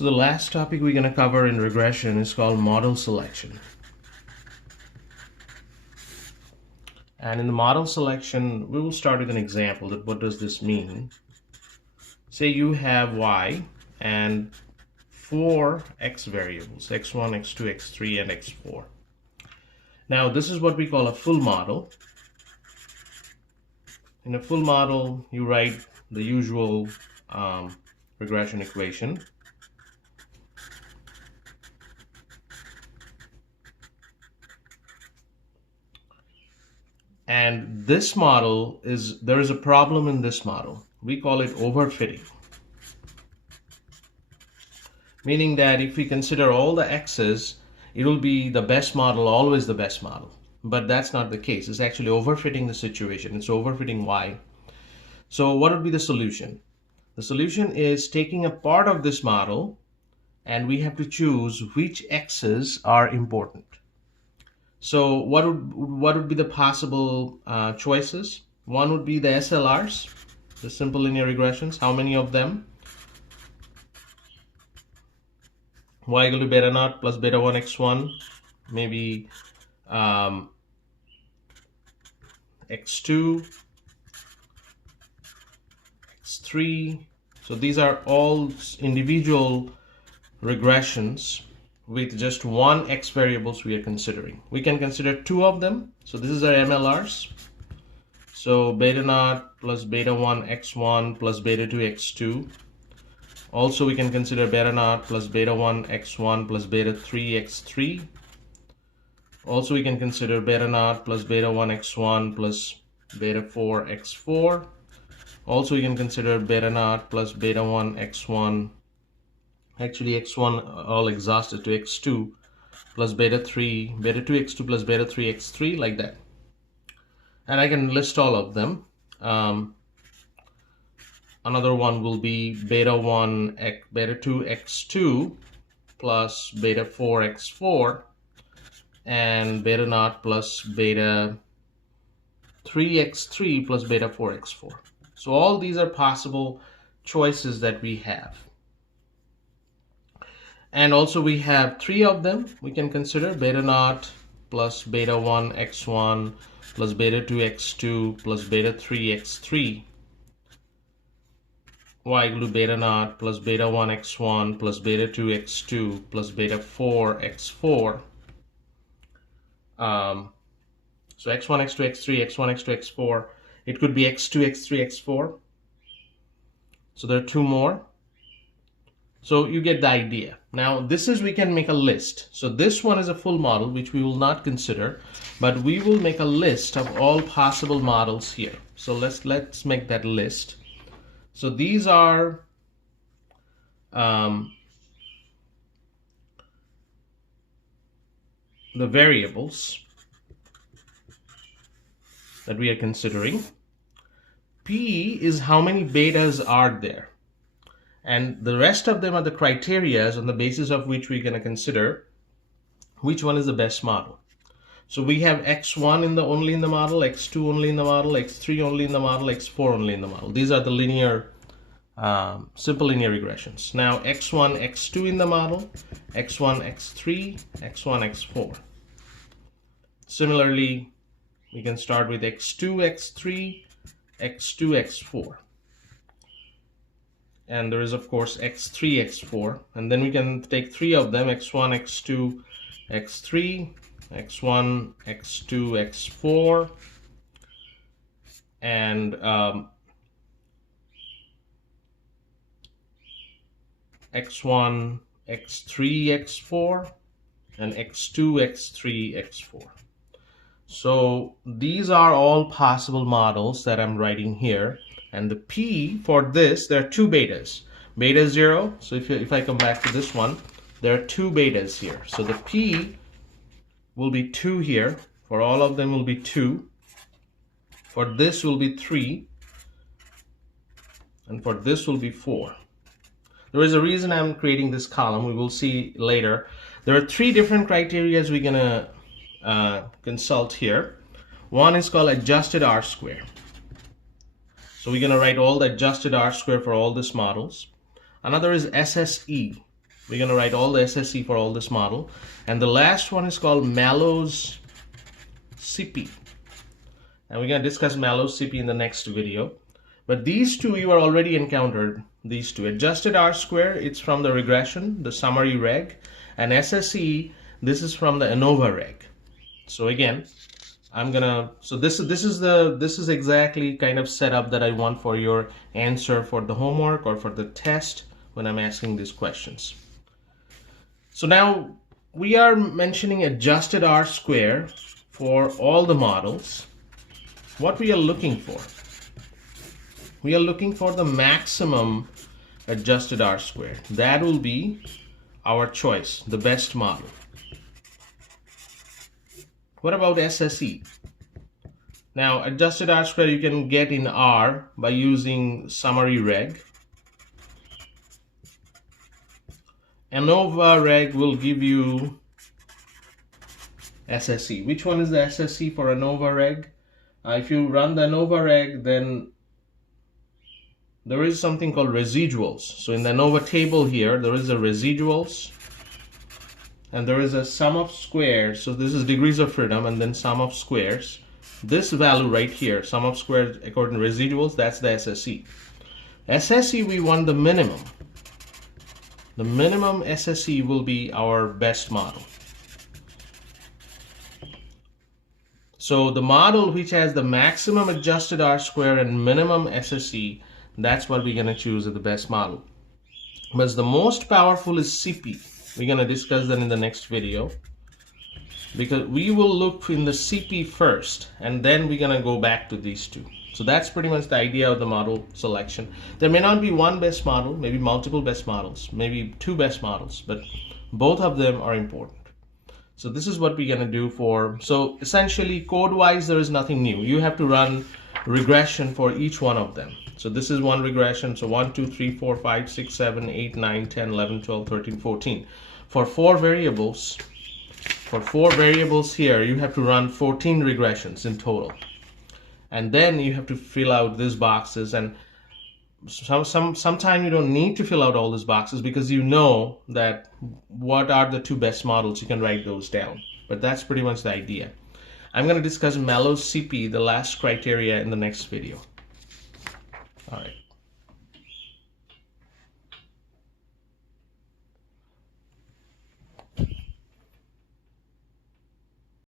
So the last topic we're going to cover in regression is called model selection. And in the model selection, we will start with an example that what does this mean? Say you have y and 4 x variables, x1, x2, x3, and x4. Now this is what we call a full model. In a full model, you write the usual regression equation. And this model there is a problem in this model. We call it overfitting. Meaning that if we consider all the x's, it will be the best model, always the best model. But that's not the case. It's actually overfitting the situation. It's overfitting y. So what would be the solution? The solution is taking a part of this model, and we have to choose which x's are important. So what would be the possible choices? One would be the SLRs, the simple linear regressions. How many of them? Y equal to beta naught plus beta 1 x1, maybe x2, x3. So these are all individual regressions with just one x variables we are considering. We can consider two of them. So this is our MLRs. So beta naught plus beta 1 x1 plus beta 2 x2. Also we can consider beta naught plus beta 1 x1 plus beta 3 x3. Also we can consider beta naught plus beta 1 x1 plus beta 4 x4. Also we can consider beta naught plus beta 1 x1, actually x1 all exhausted to x2 plus beta 3, beta 2 x2 plus beta 3 x3, like that. And I can list all of them. Another one will be beta 2 x2 plus beta 4 x4 and beta naught plus beta 3 x3 plus beta 4 x4. So all these are possible choices that we have. And also we have three of them we can consider: beta naught plus beta 1 x1 plus beta 2 x2 plus beta 3 x3, y equal to beta naught plus beta 1 x1 plus beta 2 x2 plus beta 4 x4. So x1, x2, x3, x1, x2, x4. It could be x2, x3, x4. So there are two more. So you get the idea. Now this is, we can make a list. So this one is a full model, which we will not consider, but we will make a list of all possible models here. So let's make that list. So these are the variables that we are considering. P is how many betas are there, and the rest of them are the criteria on the basis of which we're going to consider which one is the best model. So we have x1 only in the model, x2 only in the model, x3 only in the model, x4 only in the model. These are the linear simple linear regressions. Now x1, x2 in the model, x1, x3, x1, x4. Similarly, we can start with x2, x3, x2, x4. And there is of course x3, x4. And then we can take three of them: x1, x2, x3, x1, x2, x4, and x1, x3, x4, and x2, x3, x4. So these are all possible models that I'm writing here. And the P for this, there are two betas. Beta 0, so if I come back to this one, there are two betas here. So the P will be 2 here. For all of them will be 2. For this will be 3. And for this will be 4. There is a reason I'm creating this column. We will see later. There are three different criteria we're going to consult here. One is called adjusted R-square. So we're going to write all the adjusted R-square for all these models. Another is SSE. We're going to write all the SSE for all this model. And the last one is called Mallows CP. And we're going to discuss Mallows CP in the next video. But these two you are already encountered. These two. Adjusted R-square, it's from the regression, the summary reg. And SSE, this is from the ANOVA reg. So again, this is exactly kind of setup that I want for your answer for the homework or for the test when I'm asking these questions. So now we are mentioning adjusted R-square for all the models. What we are looking for? We are looking for the maximum adjusted R-square. That will be our choice, the best model. What about SSE? Now, adjusted R-square you can get in R by using summary reg. ANOVA reg will give you SSE. Which one is the SSE for ANOVA reg? If you run the ANOVA reg, then there is something called residuals. So in the ANOVA table here, there is a residuals and there is a sum of squares. So this is degrees of freedom and then sum of squares. This value right here, sum of squares according to residuals, that's the SSE. SSE, we want the minimum. The minimum SSE will be our best model. So the model which has the maximum adjusted R-square and minimum SSE, that's what we're going to choose as the best model. But the most powerful is CP. We're going to discuss that in the next video, because we will look in the CP first and then we're going to go back to these two. So that's pretty much the idea of the model selection. There may not be one best model, maybe multiple best models, maybe two best models, but both of them are important. So this is what we're going to do for, so essentially code-wise there is nothing new. You have to run regression for each one of them. So this is one regression, so 1, 2, 3, 4, 5, 6, 7, 8, 9, 10, 11, 12, 13, 14. For four variables here, you have to run 14 regressions in total. And then you have to fill out these boxes, and sometimes you don't need to fill out all these boxes because you know that what are the two best models. You can write those down. But that's pretty much the idea. I'm going to discuss Mallows CP, the last criteria, in the next video. All right.